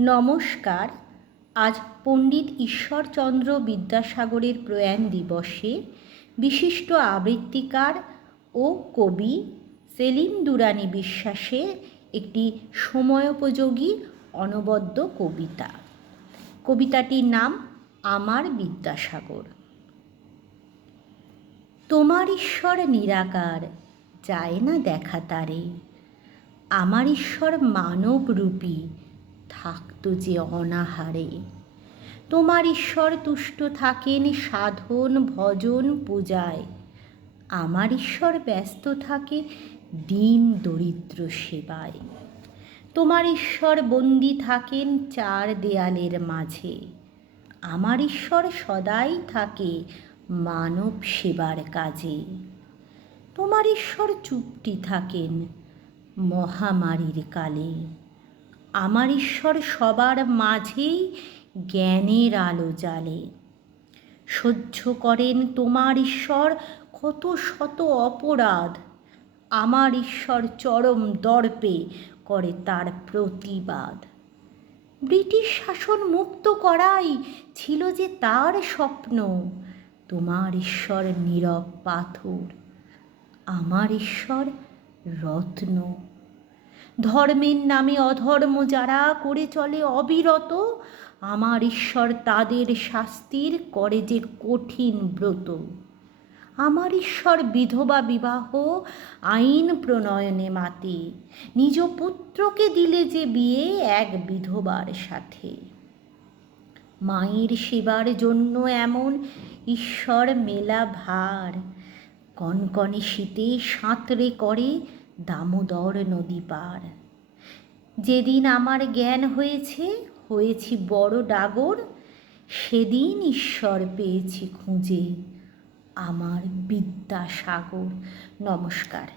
নমস্কার। আজ পণ্ডিত ঈশ্বরচন্দ্র বিদ্যাসাগরের প্রয়াণ দিবসে বিশিষ্ট আবৃত্তিকার ও কবি সেলিম দুরানি বিশ্বাসের একটি সময়োপযোগী অনবদ্য কবিতা। কবিতাটির নাম আমার বিদ্যাসাগর। তোমার ঈশ্বর নিরাকার, যায় না দেখা তারে। আমার ঈশ্বর মানবরূপী, থাকতো যে অনাহারে। তোমার ঈশ্বর তুষ্ট থাকেন সাধন ভজন পূজায়। আমার ঈশ্বর ব্যস্ত থাকে দীন দরিদ্র সেবায়। তোমার ঈশ্বর বন্দী থাকেন চার দেয়ালের মাঝে। আমার ঈশ্বর সদাই থাকে মানব সেবার কাজে। তোমার ঈশ্বর চুপটি থাকেন মহামারীর কালে। আমার ঈশ্বর সবার মাঝেই জ্ঞানের আলো জ্বালে। সহ্য করেন তোমার ঈশ্বর কত শত অপরাধ। আমার ঈশ্বর চরম দর্পে করে তার প্রতিবাদ। ব্রিটিশ শাসন মুক্ত করাই ছিল যে তার স্বপ্ন। তোমার ঈশ্বর নীরব পাথর, আমার ঈশ্বর রত্ন। ধর্মের নামে অধর্ম যারা করে চলে অবিরত, আমার ঈশ্বর তাদের শাস্তির করে যে কঠিন ব্রত। আমার ঈশ্বর বিধবা বিবাহ আইন প্রণয়নে মাতে। নিজ পুত্রকে দিলে যে বিয়ে এক বিধবার সাথে। মায়ের সেবার জন্য এমন ঈশ্বর মেলা ভার। কনকনে শীতে সাঁতরে করে দামোদর নদী পার। যেদিন আমার জ্ঞান হয়েছি বড় ডাগর, সেদিন ঈশ্বর পেয়েছি খুঁজে আমার বিদ্যাসাগর। নমস্কার।